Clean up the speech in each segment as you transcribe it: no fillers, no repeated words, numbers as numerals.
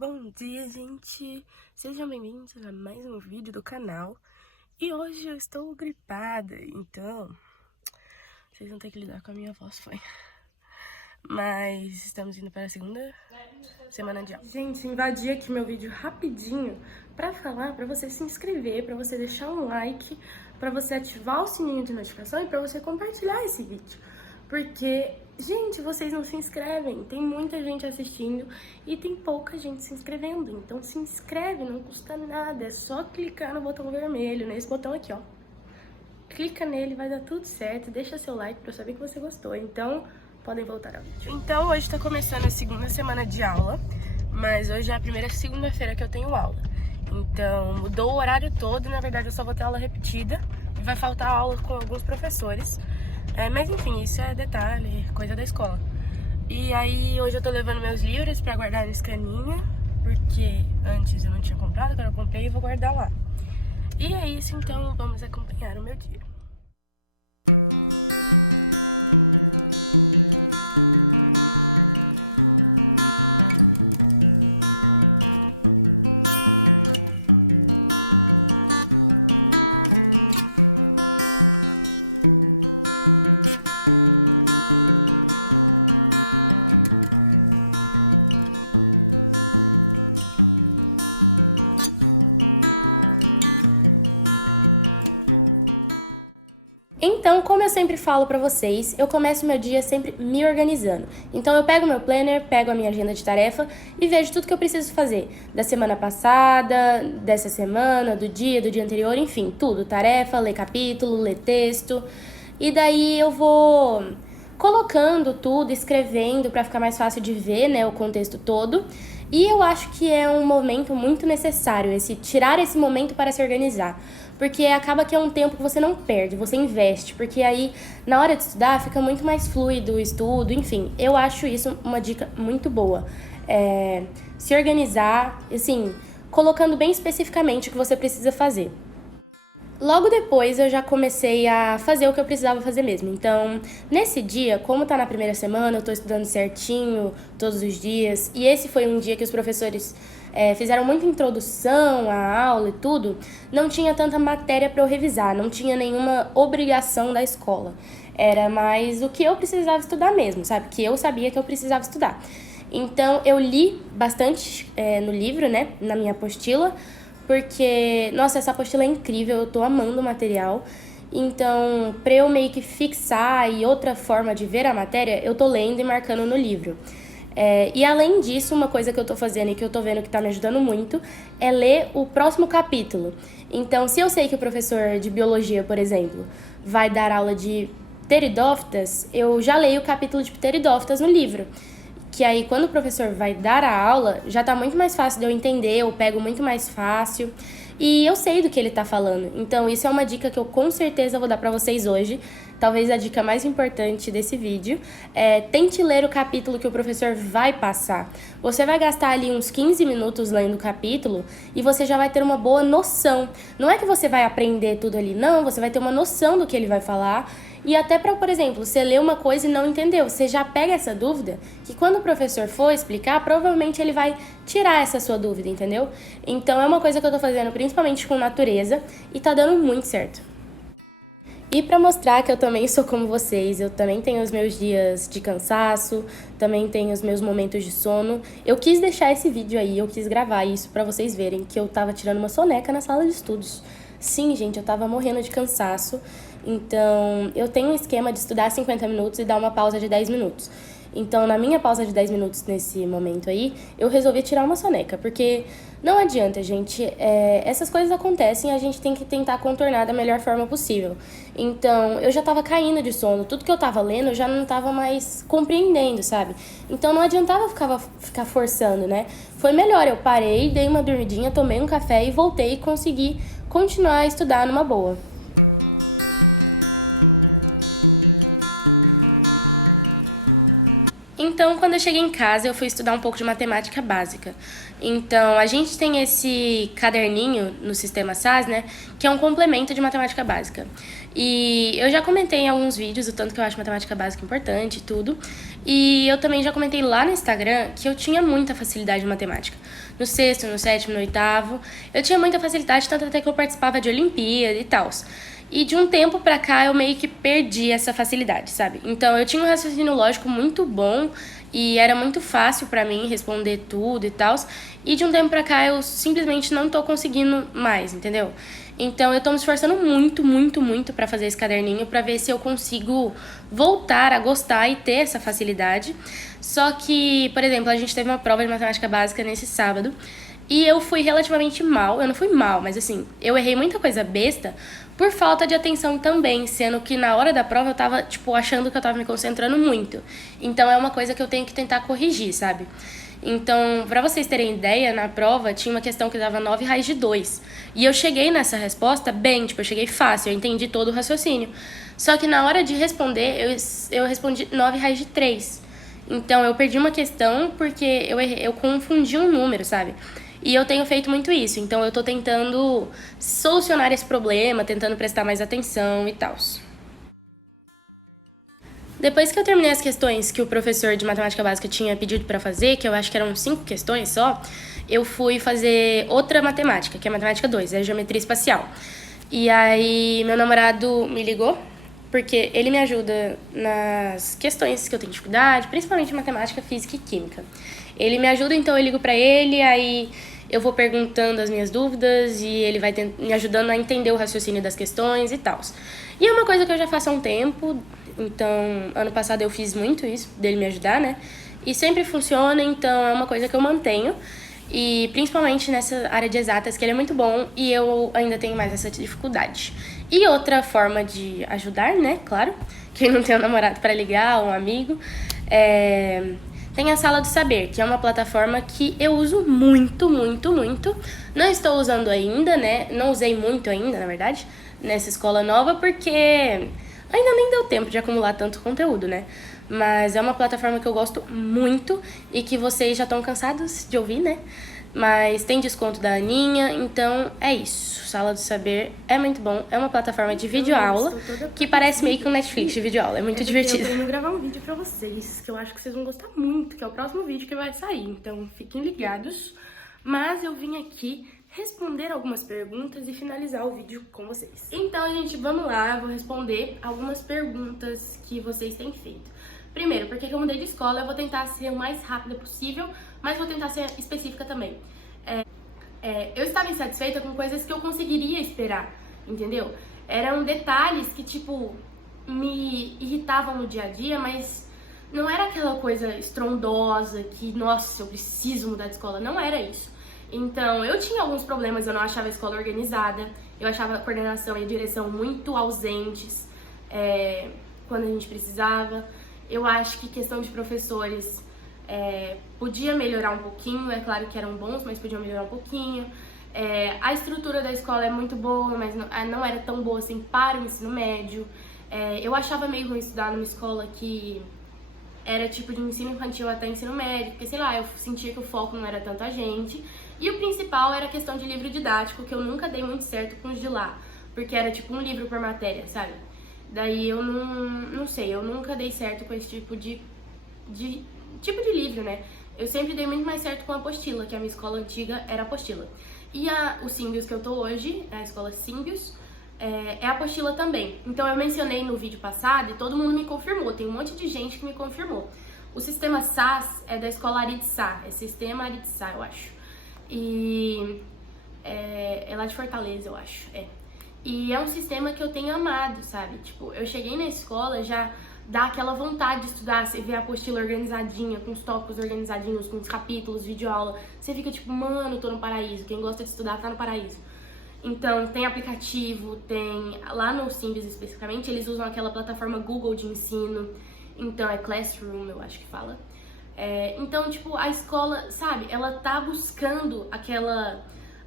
Bom dia, gente! Sejam bem-vindos a mais um vídeo do canal. E hoje eu estou gripada, então vocês vão ter que lidar com a minha voz, foi. Mas estamos indo para a segunda semana de aula. Gente, invadi aqui meu vídeo rapidinho para falar para você se inscrever, para você deixar um like, para você ativar o sininho de notificação e para você compartilhar esse vídeo. Porque, gente, vocês não se inscrevem, tem muita gente assistindo e tem pouca gente se inscrevendo. Então se inscreve, não custa nada, é só clicar no botão vermelho, nesse botão aqui, ó. Clica nele, vai dar tudo certo, deixa seu like pra eu saber que você gostou. Então, podem voltar ao vídeo. Então, hoje tá começando a segunda semana de aula, mas hoje é a primeira segunda-feira que eu tenho aula. Então, mudou o horário todo e, na verdade, eu só vou ter aula repetida e vai faltar aula com alguns professores. Mas enfim, isso é detalhe, coisa da escola. E aí hoje eu tô levando meus livros pra guardar na escaninha, porque antes eu não tinha comprado, agora eu comprei e vou guardar lá. E é isso, então vamos acompanhar o meu dia. Então, como eu sempre falo pra vocês, eu começo meu dia sempre me organizando. Então eu pego meu planner, pego a minha agenda de tarefa e vejo tudo que eu preciso fazer. Da semana passada, dessa semana, do dia anterior, enfim, tudo. Tarefa, ler capítulo, ler texto. E daí eu vou colocando tudo, escrevendo pra ficar mais fácil de ver, né, o contexto todo. E eu acho que é um momento muito necessário, tirar esse momento para se organizar. Porque acaba que é um tempo que você não perde, você investe. Porque aí, na hora de estudar, fica muito mais fluido o estudo, enfim. Eu acho isso uma dica muito boa. Se organizar, assim, colocando bem especificamente o que você precisa fazer. Logo depois eu já comecei a fazer o que eu precisava fazer mesmo. Então, nesse dia, como tá na primeira semana, eu tô estudando certinho todos os dias. E esse foi um dia que os professores fizeram muita introdução à aula e tudo. Não tinha tanta matéria para eu revisar, não tinha nenhuma obrigação da escola. Era mais o que eu precisava estudar mesmo, sabe? Que eu sabia que eu precisava estudar. Então, eu li bastante no livro, né? Na minha apostila. Porque, nossa, essa apostila é incrível, eu tô amando o material. Então, pra eu meio que fixar e outra forma de ver a matéria, eu tô lendo e marcando no livro. E além disso, uma coisa que eu tô fazendo e que eu tô vendo que tá me ajudando muito é ler o próximo capítulo. Então, se eu sei que o professor de biologia, por exemplo, vai dar aula de pteridófitas, eu já leio o capítulo de pteridófitas no livro. Que aí, quando o professor vai dar a aula, já tá muito mais fácil de eu entender, eu pego muito mais fácil e eu sei do que ele tá falando. Então, isso é uma dica que eu com certeza vou dar pra vocês hoje. Talvez a dica mais importante desse vídeo tente ler o capítulo que o professor vai passar. Você vai gastar ali uns 15 minutos lendo o capítulo e você já vai ter uma boa noção. Não é que você vai aprender tudo ali, não, você vai ter uma noção do que ele vai falar. E até para, por exemplo, você lê uma coisa e não entendeu, você já pega essa dúvida, que quando o professor for explicar, provavelmente ele vai tirar essa sua dúvida, entendeu? Então é uma coisa que eu tô fazendo principalmente com natureza e tá dando muito certo. E para mostrar que eu também sou como vocês, eu também tenho os meus dias de cansaço, também tenho os meus momentos de sono, eu quis deixar esse vídeo aí, eu quis gravar isso para vocês verem que eu tava tirando uma soneca na sala de estudos. Sim, gente, eu tava morrendo de cansaço, então eu tenho um esquema de estudar 50 minutos e dar uma pausa de 10 minutos. Então, na minha pausa de 10 minutos nesse momento aí, eu resolvi tirar uma soneca, porque não adianta, gente, essas coisas acontecem e a gente tem que tentar contornar da melhor forma possível. Então, eu já tava caindo de sono, tudo que eu tava lendo eu já não tava mais compreendendo, sabe? Então, não adiantava ficar forçando, né? Foi melhor, eu parei, dei uma dormidinha, tomei um café e voltei e consegui continuar a estudar numa boa. Então, quando eu cheguei em casa, eu fui estudar um pouco de matemática básica. Então, a gente tem esse caderninho no sistema SAS, né, que é um complemento de matemática básica. E eu já comentei em alguns vídeos o tanto que eu acho matemática básica importante e tudo. E eu também já comentei lá no Instagram que eu tinha muita facilidade em matemática. No sexto, no sétimo, no oitavo, eu tinha muita facilidade, tanto até que eu participava de Olimpíada e tal. E de um tempo pra cá eu meio que perdi essa facilidade, sabe? Então eu tinha um raciocínio lógico muito bom e era muito fácil pra mim responder tudo e tal. E de um tempo pra cá eu simplesmente não tô conseguindo mais, entendeu? Então eu tô me esforçando muito, muito, muito pra fazer esse caderninho pra ver se eu consigo voltar a gostar e ter essa facilidade. Só que, por exemplo, a gente teve uma prova de matemática básica nesse sábado e eu fui relativamente mal. Eu não fui mal, mas assim, eu errei muita coisa besta por falta de atenção também, sendo que na hora da prova eu tava, tipo, achando que eu tava me concentrando muito. Então é uma coisa que eu tenho que tentar corrigir, sabe? Então, pra vocês terem ideia, na prova tinha uma questão que dava 9 raiz de 2. E eu cheguei nessa resposta bem, tipo, eu cheguei fácil, eu entendi todo o raciocínio. Só que na hora de responder, eu respondi 9 raiz de 3. Então, eu perdi uma questão porque eu confundi um número, sabe? E eu tenho feito muito isso, então eu tô tentando solucionar esse problema, tentando prestar mais atenção e tal. Depois que eu terminei as questões que o professor de matemática básica tinha pedido pra fazer, que eu acho que eram 5 questões só, eu fui fazer outra matemática, que é matemática 2, é geometria espacial. E aí meu namorado me ligou, porque ele me ajuda nas questões que eu tenho dificuldade, principalmente matemática, física e química. Ele me ajuda, então eu ligo pra ele, aí eu vou perguntando as minhas dúvidas e ele vai me ajudando a entender o raciocínio das questões e tal. E é uma coisa que eu já faço há um tempo, então ano passado eu fiz muito isso, dele me ajudar, né? E sempre funciona, então é uma coisa que eu mantenho. E principalmente nessa área de exatas, que ele é muito bom e eu ainda tenho mais essa dificuldade. E outra forma de ajudar, né, claro, quem não tem um namorado para ligar, um amigo, tem a Sala do Saber, que é uma plataforma que eu uso muito, muito, muito. Não estou usando ainda, né, não usei muito ainda, na verdade, nessa escola nova, porque ainda nem deu tempo de acumular tanto conteúdo, né. Mas é uma plataforma que eu gosto muito e que vocês já estão cansados de ouvir, né? Mas tem desconto da Aninha, então é isso. Sala do Saber é muito bom. É uma plataforma de videoaula que parece meio que um Netflix de videoaula. É muito divertido. Eu tô indo gravar um vídeo pra vocês, que eu acho que vocês vão gostar muito, que é o próximo vídeo que vai sair. Então fiquem ligados. Mas eu vim aqui responder algumas perguntas e finalizar o vídeo com vocês. Então, gente, vamos lá. Eu vou responder algumas perguntas que vocês têm feito. Primeiro, porque eu mudei de escola, eu vou tentar ser o mais rápida possível, mas vou tentar ser específica também. Eu estava insatisfeita com coisas que eu conseguiria esperar, entendeu? Eram detalhes que, tipo, me irritavam no dia a dia, mas não era aquela coisa estrondosa que, nossa, eu preciso mudar de escola. Não era isso. Então, eu tinha alguns problemas, eu não achava a escola organizada, eu achava a coordenação e a direção muito ausentes quando a gente precisava. Eu acho que questão de professores podia melhorar um pouquinho, é claro que eram bons, mas podiam melhorar um pouquinho. A estrutura da escola é muito boa, mas não era tão boa assim para o ensino médio. Eu achava meio ruim estudar numa escola que era tipo de ensino infantil até ensino médio, porque sei lá, eu sentia que o foco não era tanto a gente. E o principal era a questão de livro didático, que eu nunca dei muito certo com os de lá, porque era tipo um livro por matéria, sabe? Daí eu não sei, eu nunca dei certo com esse tipo de livro, né? Eu sempre dei muito mais certo com a apostila, que a minha escola antiga era apostila. E o Symbios que eu tô hoje, a escola Symbios, é apostila também. Então eu mencionei no vídeo passado e todo mundo me confirmou, tem um monte de gente que me confirmou. O sistema SAS é da escola Aritsá, é sistema Aritsá, eu acho. E é lá de Fortaleza, eu acho, E é um sistema que eu tenho amado, sabe? Tipo, eu cheguei na escola, já dá aquela vontade de estudar, você vê a apostila organizadinha, com os tópicos organizadinhos, com os capítulos, videoaula. Você fica tipo, mano, tô no paraíso. Quem gosta de estudar tá no paraíso. Então, tem aplicativo, tem... Lá no Symbios, especificamente, eles usam aquela plataforma Google de ensino. Então, é Classroom, eu acho que fala. Então, tipo, a escola, sabe? Ela tá buscando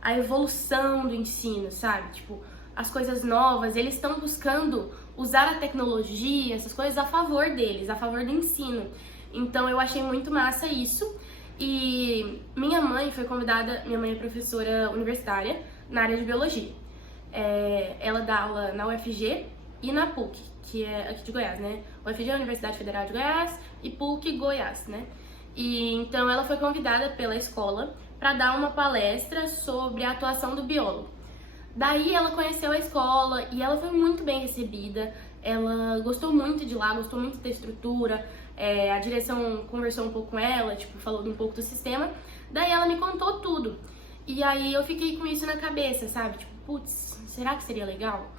a evolução do ensino, sabe? Tipo, as coisas novas, eles estão buscando usar a tecnologia, essas coisas a favor deles, a favor do ensino. Então eu achei muito massa isso. E minha mãe foi convidada, minha mãe é professora universitária na área de biologia. Ela dá aula na UFG e na PUC, que é aqui de Goiás, né? UFG é a Universidade Federal de Goiás e PUC Goiás, né? E então ela foi convidada pela escola para dar uma palestra sobre a atuação do biólogo. Daí ela conheceu a escola e ela foi muito bem recebida. Ela gostou muito de lá, gostou muito da estrutura. A direção conversou um pouco com ela, tipo, falou um pouco do sistema. Daí ela me contou tudo. E aí eu fiquei com isso na cabeça, sabe? Tipo, putz, será que seria legal?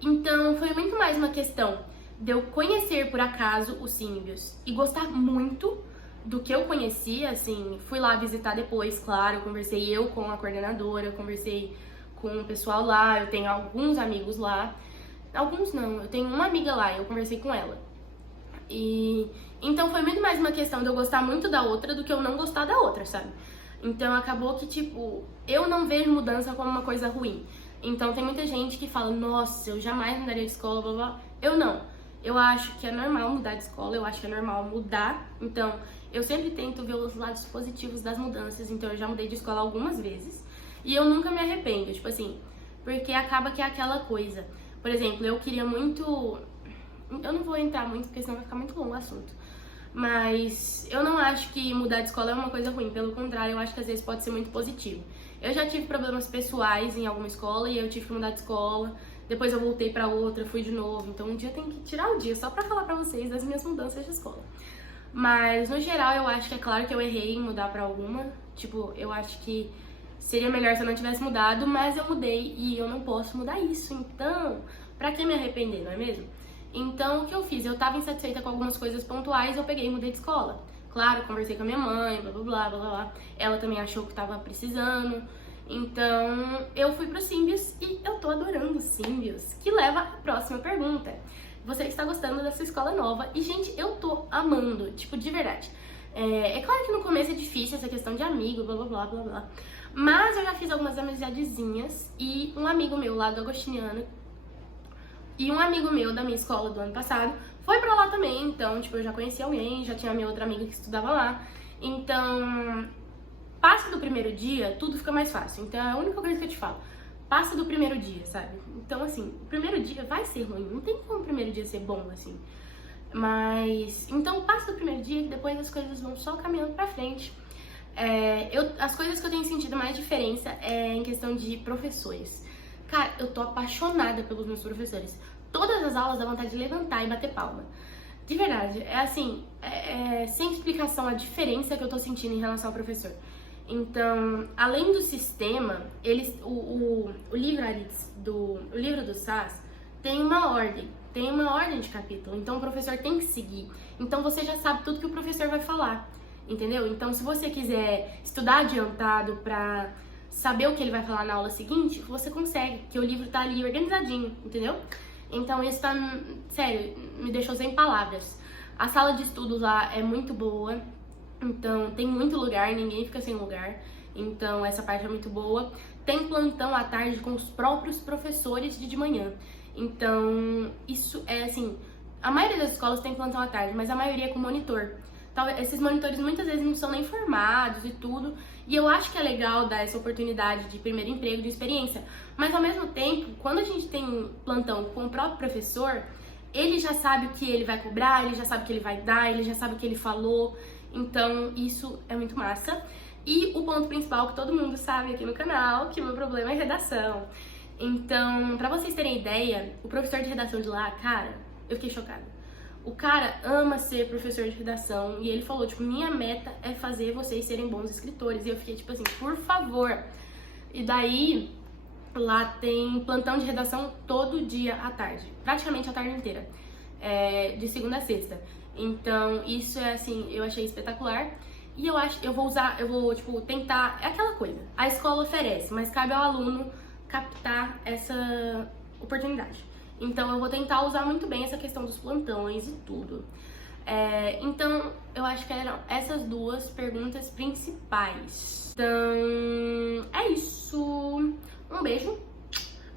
Então foi muito mais uma questão de eu conhecer por acaso os símbios e gostar muito do que eu conhecia, assim. Fui lá visitar depois, claro, conversei eu com a coordenadora, eu conversei com o pessoal lá, eu tenho alguns amigos lá. Alguns não, eu tenho uma amiga lá, eu conversei com ela. E então foi muito mais uma questão de eu gostar muito da outra do que eu não gostar da outra, sabe? Então acabou que, tipo, eu não vejo mudança como uma coisa ruim. Então tem muita gente que fala, nossa, eu jamais mudaria de escola, blá blá. Eu não. Eu acho que é normal mudar de escola, eu acho que é normal mudar. Então eu sempre tento ver os lados positivos das mudanças. Então eu já mudei de escola algumas vezes e eu nunca me arrependo, tipo assim, porque acaba que é aquela coisa. Por exemplo, eu queria muito... Eu não vou entrar muito, porque senão vai ficar muito longo o assunto. Mas eu não acho que mudar de escola é uma coisa ruim. Pelo contrário, eu acho que às vezes pode ser muito positivo. Eu já tive problemas pessoais em alguma escola e eu tive que mudar de escola. Depois eu voltei pra outra, fui de novo. Então um dia eu tenho que tirar o dia só pra falar pra vocês das minhas mudanças de escola. Mas no geral eu acho que é claro que eu errei em mudar pra alguma. Tipo, eu acho que seria melhor se eu não tivesse mudado, mas eu mudei e eu não posso mudar isso. Então, pra que me arrepender, não é mesmo? Então, o que eu fiz? Eu tava insatisfeita com algumas coisas pontuais, eu peguei e mudei de escola. Claro, conversei com a minha mãe, blá blá blá blá blá. Ela também achou que tava precisando. Então, eu fui pro Símbios e eu tô adorando Símbios. Que leva à próxima pergunta. Você está gostando da sua escola nova? E, gente, eu tô amando, tipo, de verdade. É claro que no começo é difícil essa questão de amigo, blá blá blá blá blá. Mas eu já fiz algumas amizadezinhas e um amigo meu lá do Agostiniano e um amigo meu da minha escola do ano passado foi pra lá também, então, tipo, eu já conheci alguém, já tinha a minha outra amiga que estudava lá. Então, passa do primeiro dia, tudo fica mais fácil. Então, é a única coisa que eu te falo. Passa do primeiro dia, sabe? Então, assim, o primeiro dia vai ser ruim. Não tem como o primeiro dia ser bom, assim. Mas, então, passa do primeiro dia, que depois as coisas vão só caminhando pra frente. As coisas que eu tenho sentido mais diferença é em questão de professores. Cara, eu tô apaixonada pelos meus professores. Todas as aulas dá vontade de levantar e bater palma. De verdade, é assim, sem explicação a diferença que eu tô sentindo em relação ao professor. Então, além do sistema, o livro do SAS tem uma ordem de capítulo. Então, o professor tem que seguir. Então, você já sabe tudo que o professor vai falar, entendeu? Então, se você quiser estudar adiantado pra saber o que ele vai falar na aula seguinte, você consegue, porque o livro tá ali organizadinho, entendeu? Então isso tá, sério, me deixou sem palavras. A sala de estudos lá é muito boa, então tem muito lugar, ninguém fica sem lugar, então essa parte é muito boa. Tem plantão à tarde com os próprios professores de manhã, então isso é assim, a maioria das escolas tem plantão à tarde, mas a maioria é com monitor. Esses monitores muitas vezes não são nem formados e tudo, e eu acho que é legal dar essa oportunidade de primeiro emprego, de experiência, mas ao mesmo tempo, quando a gente tem plantão com o próprio professor, ele já sabe o que ele vai cobrar, ele já sabe o que ele vai dar, ele já sabe o que ele falou, então isso é muito massa. E o ponto principal que todo mundo sabe aqui no canal, que o meu problema é redação. Então, pra vocês terem ideia, o professor de redação de lá, cara, eu fiquei chocada. O cara ama ser professor de redação e ele falou, tipo, minha meta é fazer vocês serem bons escritores. E eu fiquei, tipo assim, por favor. E daí, lá tem plantão de redação todo dia à tarde, praticamente a tarde inteira, de segunda a sexta. Então, isso é assim, eu achei espetacular. E eu vou, tipo, tentar, é aquela coisa, a escola oferece, mas cabe ao aluno captar essa oportunidade. Então, eu vou tentar usar muito bem essa questão dos plantões e tudo. Então, eu acho que eram essas duas perguntas principais. Então, é isso. Um beijo.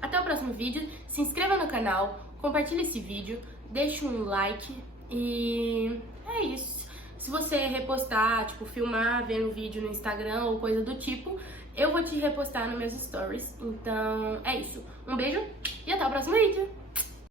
Até o próximo vídeo. Se inscreva no canal, compartilhe esse vídeo, deixe um like e é isso. Se você repostar, tipo, filmar, vendo o vídeo no Instagram ou coisa do tipo, eu vou te repostar nos meus stories. Então, é isso. Um beijo e até o próximo vídeo!